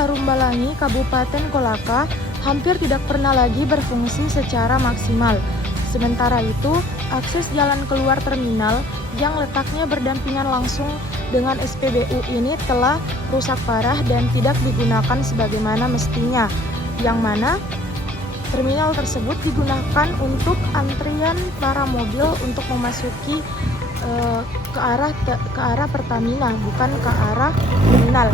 Larumbalangi, Kabupaten Kolaka, hampir tidak pernah lagi berfungsi secara maksimal. Sementara itu, akses jalan keluar terminal yang letaknya berdampingan langsung dengan SPBU ini telah rusak parah dan tidak digunakan sebagaimana mestinya, yang mana terminal tersebut digunakan untuk antrian para mobil untuk memasuki ke arah Pertamina, bukan ke arah terminal.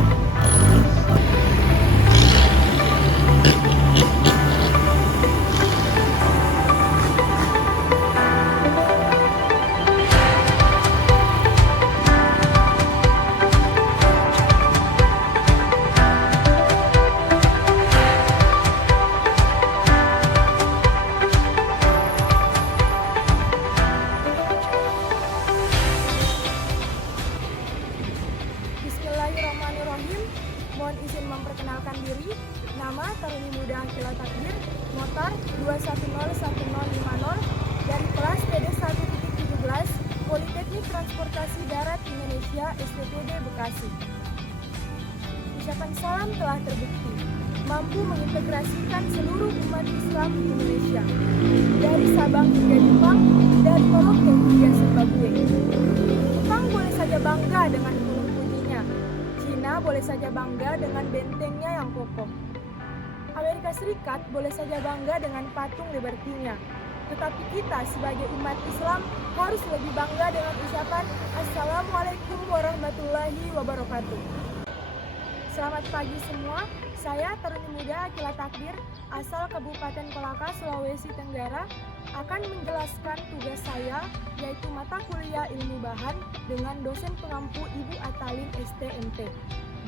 Bismillahirrahmanirrahim. Mohon izin memperkenalkan diri. Nama Taruni Muda Akila Takdir, motor 2101050 dari kelas TD 1.17 Politeknik Transportasi Darat Indonesia STTD Bekasi. Ucapan salam telah terbukti mampu mengintegrasikan seluruh umat Islam di Indonesia, dari Sabang hingga Jepang, dari Merauke hingga Zimbabwe. Jepang boleh saja bangga dengan gunung Fujinya, Cina boleh saja bangga dengan bentengnya yang kokoh, Amerika Serikat boleh saja bangga dengan patung Liberty-nya. Tetapi kita sebagai umat Islam harus lebih bangga dengan ucapan Assalamualaikum warahmatullahi wabarakatuh. Selamat pagi semua, saya Taruni Muda Akila Takdir, asal Kabupaten Kolaka, Sulawesi Tenggara, akan menjelaskan tugas saya, yaitu mata kuliah ilmu bahan dengan dosen pengampu Ibu Atalin STMT.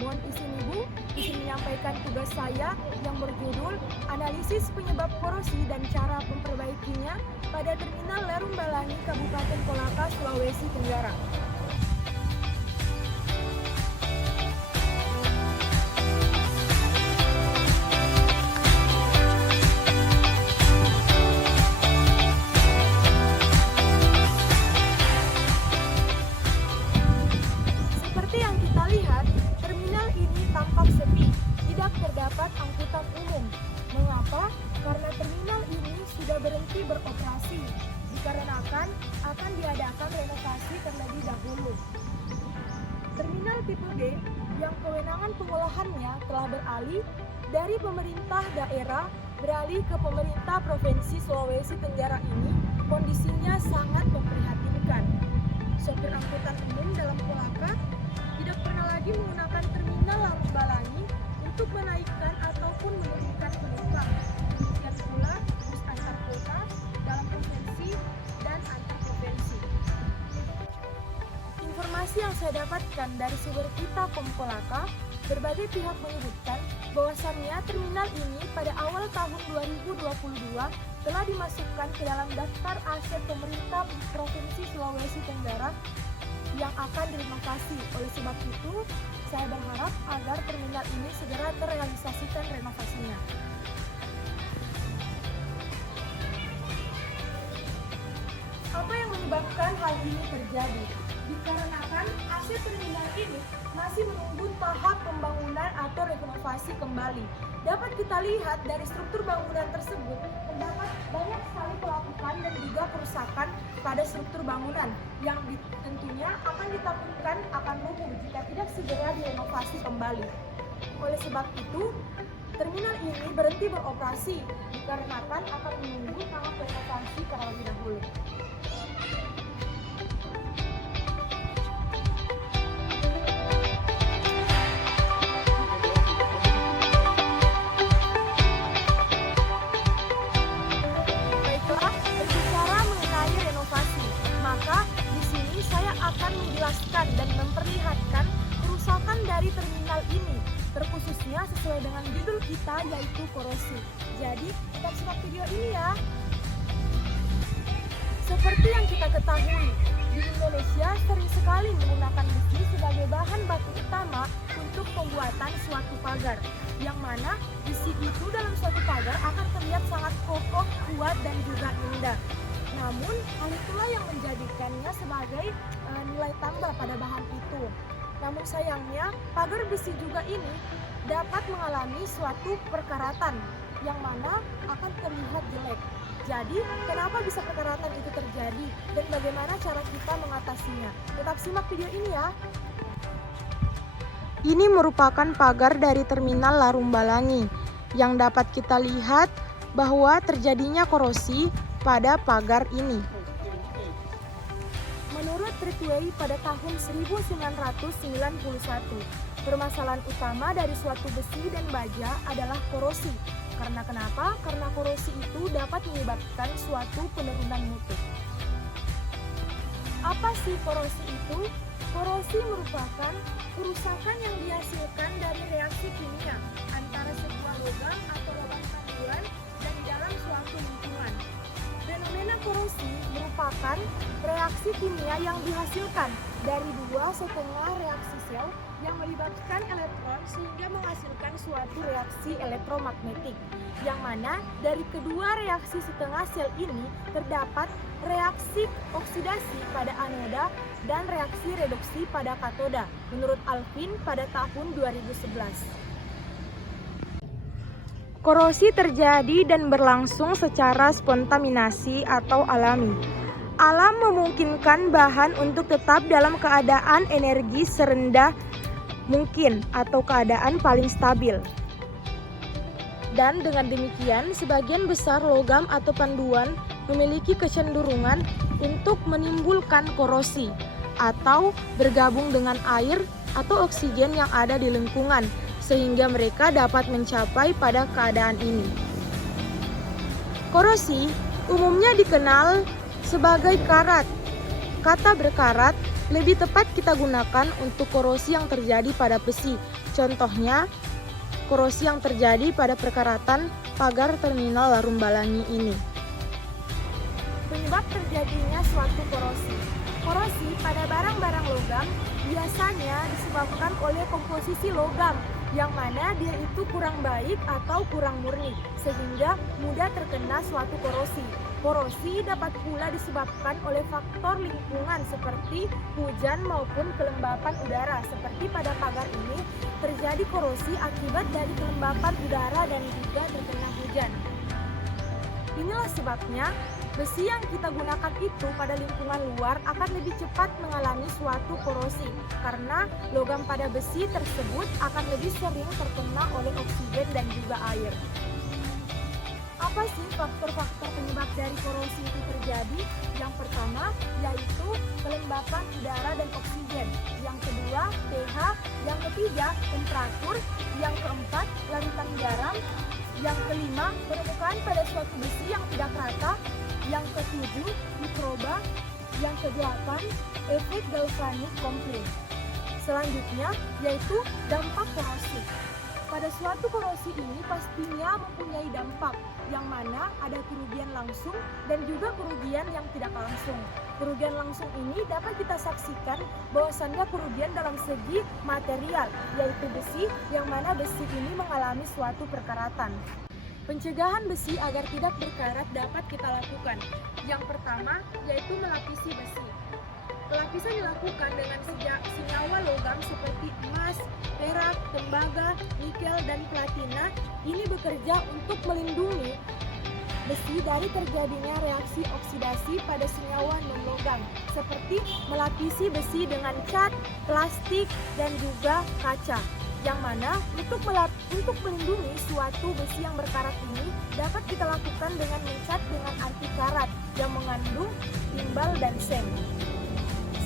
Mohon izin Ibu, izin menyampaikan tugas saya yang berjudul Analisis Penyebab Korosi dan Cara Memperbaikinya pada Terminal Larumbalangi, Kabupaten Kolaka, Sulawesi Tenggara. Tampak sepi, tidak terdapat angkutan umum. Mengapa? Karena terminal ini sudah berhenti beroperasi, dikarenakan akan diadakan renovasi terlebih dahulu. Terminal tipe D yang kewenangan pengolahannya telah beralih dari pemerintah daerah beralih ke pemerintah Provinsi Sulawesi Tenggara ini kondisinya sangat memprihatinkan. Sopir angkutan umum dalam Kolaka tidak pernah lagi menggunakan terminal Larumbalangi untuk menaikkan ataupun menurunkan penumpang. Demikian pula bus antar kota, dalam provinsi, dan antar provinsi. Informasi yang saya dapatkan dari sumber kita Kolaka, berbagai pihak menyebutkan bahwasannya terminal ini pada awal tahun 2022 telah dimasukkan ke dalam daftar aset pemerintah Provinsi Sulawesi Tenggara yang akan direnovasi. Oleh sebab itu, saya berharap agar terminal ini segera terrealisasikan renovasinya. Apa yang menyebabkan hal ini terjadi? Dikarenakan aset terminal ini masih menunggu tahap pembangunan atau renovasi kembali. Dapat kita lihat dari struktur bangunan tersebut, terdapat banyak sekali pelapukan dan juga kerusakan pada struktur bangunan yang tentunya akan ditakutkan akan lumpuh jika tidak segera direnovasi kembali. Oleh sebab itu, terminal ini berhenti beroperasi dikarenakan akan menunggu tahap renovasi terlebih dahulu. Akan menjelaskan dan memperlihatkan kerusakan dari terminal ini, terkhususnya sesuai dengan judul kita yaitu korosi. Jadi, kita simak video ini ya. Seperti yang kita ketahui, di Indonesia sering sekali menggunakan besi sebagai bahan baku utama untuk pembuatan suatu pagar, yang mana besi itu dalam suatu pagar akan terlihat sangat kokoh, kuat, dan juga indah. Namun, hal itulah yang menjadikannya sebagai nilai tambah pada bahan itu. Namun sayangnya, pagar besi juga ini dapat mengalami suatu perkaratan yang mana akan terlihat jelek. Jadi, kenapa bisa perkaratan itu terjadi dan bagaimana cara kita mengatasinya? Tetap simak video ini ya. Ini merupakan pagar dari Terminal Larumbalangi yang dapat kita lihat bahwa terjadinya korosi pada pagar ini. Menurut Ridgway pada tahun 1991, permasalahan utama dari suatu besi dan baja adalah korosi. Karena kenapa? Karena korosi itu dapat menyebabkan suatu penurunan mutu. Apa sih korosi itu? Korosi merupakan kerusakan yang dihasilkan dari reaksi kimia antara sebuah logam atau logam satuan dan dalam suatu lingkungan. Fenomena korosi merupakan reaksi kimia yang dihasilkan dari dua setengah reaksi sel yang melibatkan elektron sehingga menghasilkan suatu reaksi elektromagnetik, yang mana dari kedua reaksi setengah sel ini terdapat reaksi oksidasi pada anoda dan reaksi reduksi pada katoda, menurut Alvin pada tahun 2011. Korosi terjadi dan berlangsung secara spontaminasi atau alami. Alam memungkinkan bahan untuk tetap dalam keadaan energi serendah mungkin atau keadaan paling stabil. Dan dengan demikian, sebagian besar logam atau panduan memiliki kecenderungan untuk menimbulkan korosi atau bergabung dengan air atau oksigen yang ada di lingkungan, sehingga mereka dapat mencapai pada keadaan ini. Korosi umumnya dikenal sebagai karat. Kata berkarat lebih tepat kita gunakan untuk korosi yang terjadi pada besi. Contohnya, korosi yang terjadi pada perkaratan pagar Terminal Larumbalangi ini. Penyebab terjadinya suatu korosi. Korosi pada barang-barang logam biasanya disebabkan oleh komposisi logam yang mana dia itu kurang baik atau kurang murni sehingga mudah terkena suatu korosi. Korosi dapat pula disebabkan oleh faktor lingkungan seperti hujan maupun kelembapan udara. Seperti pada pagar ini terjadi korosi akibat dari kelembapan udara dan juga terkena hujan. Inilah sebabnya besi yang kita gunakan itu pada lingkungan luar akan lebih cepat mengalami suatu korosi karena logam pada besi tersebut akan lebih sering terkena oleh oksigen dan juga air. Apa sih faktor-faktor penyebab dari korosi itu terjadi? Yang pertama yaitu kelembapan udara dan oksigen. Yang kedua pH. Yang ketiga temperatur. Yang keempat larutan garam. Yang kelima permukaan pada suatu besi yang tidak rata. Yang ketujuh mikroba. Yang kedelapan efek galvanik komplain. Selanjutnya yaitu dampak korosi. Pada suatu korosi ini pastinya mempunyai dampak yang mana ada kerugian langsung dan juga kerugian yang tidak langsung. Kerugian langsung ini dapat kita saksikan bahwasannya kerugian dalam segi material, yaitu besi, yang mana besi ini mengalami suatu perkaratan. Pencegahan besi agar tidak berkarat dapat kita lakukan. Yang pertama yaitu melapisi besi. Pelapisan dilakukan dengan senyawa logam seperti emas, perak, tembaga, nikel, dan platina. Ini bekerja untuk melindungi besi dari terjadinya reaksi oksidasi pada senyawa non-logam, seperti melapisi besi dengan cat, plastik, dan juga kaca. Yang mana untuk melindungi suatu besi yang berkarat ini dapat kita lakukan dengan mencat dengan anti karat yang mengandung timbal dan seng.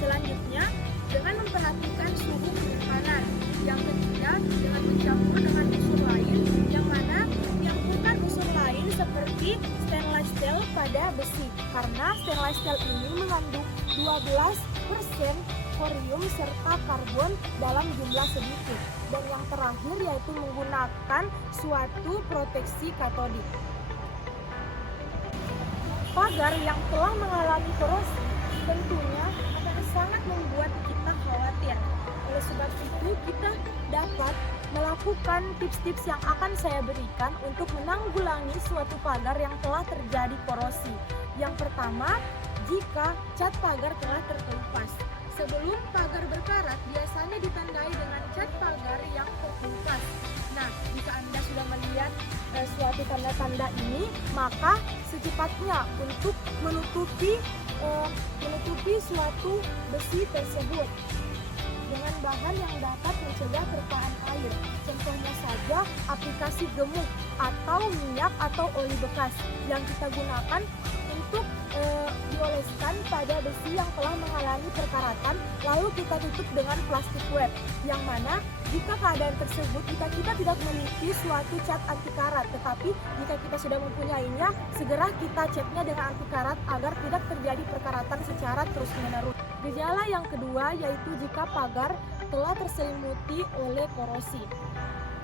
Selanjutnya, dengan memperhatikan suhu penyimpanan. Yang ketiga, dengan mencampur dengan unsur lain, yang mana mencampurkan unsur lain seperti stainless steel pada besi. Karena stainless steel ini mengandung 12% korium serta karbon dalam jumlah sedikit. Dan yang terakhir yaitu menggunakan suatu proteksi katodik. Pagar yang telah mengalami korosi tentunya akan sangat membuat kita khawatir. Oleh sebab itu kita dapat melakukan tips-tips yang akan saya berikan untuk menanggulangi suatu pagar yang telah terjadi korosi. Yang pertama, jika cat pagar telah terkelupas. Sebelum pagar berkarat, biasanya ditandai dengan cat pagar yang terkelupas. Nah, jika Anda sudah melihat suatu tanda-tanda ini, maka secepatnya untuk menutupi suatu besi tersebut dengan bahan yang dapat mencegah terpaan air. Contohnya saja aplikasi gemuk atau minyak atau oli bekas yang kita gunakan untuk dioleskan pada besi yang telah mengalami perkaratan, lalu kita tutup dengan plastik wrap, yang mana jika keadaan tersebut, jika kita tidak memiliki suatu cat anti karat, tetapi jika kita sudah mempunyainya, segera kita catnya dengan anti karat agar tidak terjadi perkaratan secara terus-menerus. Gejala yang kedua yaitu jika pagar telah terselimuti oleh korosi.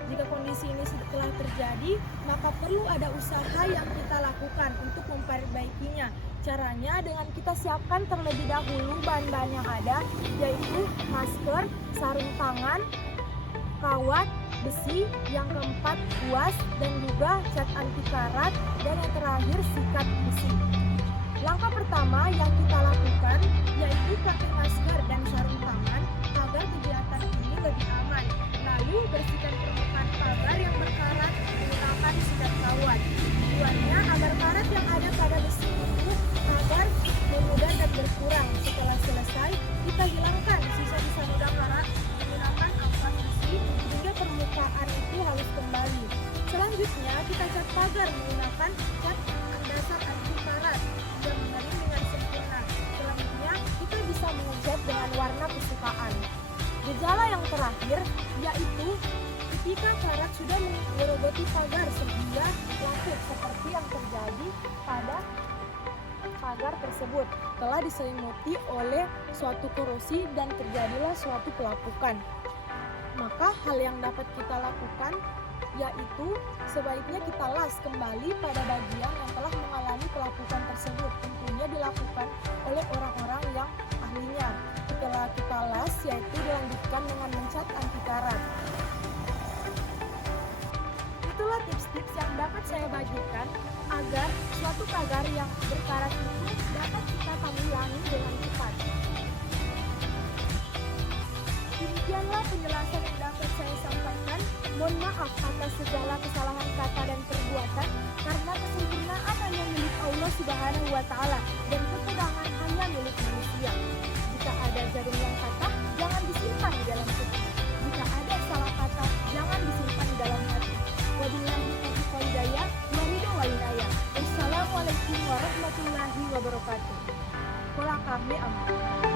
Jika kondisi ini telah terjadi, maka perlu ada usaha yang kita lakukan untuk memperbaikinya. Caranya dengan kita siapkan terlebih dahulu bahan-bahan yang ada, yaitu masker, sarung tangan, kawat, besi, yang keempat kuas, dan juga cat anti karat, dan yang terakhir sikat besi. Langkah pertama yang kita lakukan yaitu pakai masker dan sarung tangan agar kegiatan ini lebih aman. Lalu bersihkan permukaan pagar yang berkarat menggunakan sikat kawat. Tujuannya agar karat yang ada pada besi itu agar memudar dan berkurang. Setelah selesai, kita hilangkan sisa-sisa noda karat menggunakan ampas besi hingga permukaan itu halus kembali. Selanjutnya, kita cat pagar menggunakan cat dasar anti karat dan mengering dengan sempurna. Selanjutnya, kita bisa mengecat dengan warna kesukaan. Gejala yang terakhir yaitu ketika karat sudah menggerogoti pagar sehingga lapuk seperti yang terjadi pada pagar tersebut telah diselimuti oleh suatu korosi dan terjadilah suatu pelapukan. Maka hal yang dapat kita lakukan yaitu sebaiknya kita las kembali pada bagian yang telah mengalami pelapukan tersebut. Tentunya dilakukan oleh orang-orang yang ahlinya. Setelah kita las, yaitu dilanjutkan dengan mencat anti karat. Itulah tips-tips yang dapat saya bagikan agar suatu pagar yang berkarat itu dapat kita tanggulangi dengan cepat. Demikianlah penjelasan yang dapat saya sampaikan. Mohon maaf atas segala kesalahan kata dan perbuatan, karena kesempurnaan hanya milik Allah Subhanahu wa Ta'ala dan kekurangan hanya milik manusia. Jika ada jarum yang patah, jangan disimpan di dalam peti. Jika ada salah kata, jangan disimpan di dalam hati. Wabillahi taufiq wal hidayah, wa ridho wal inayah. Wassalamualaikum warahmatullahi wabarakatuh. Pola kami aman.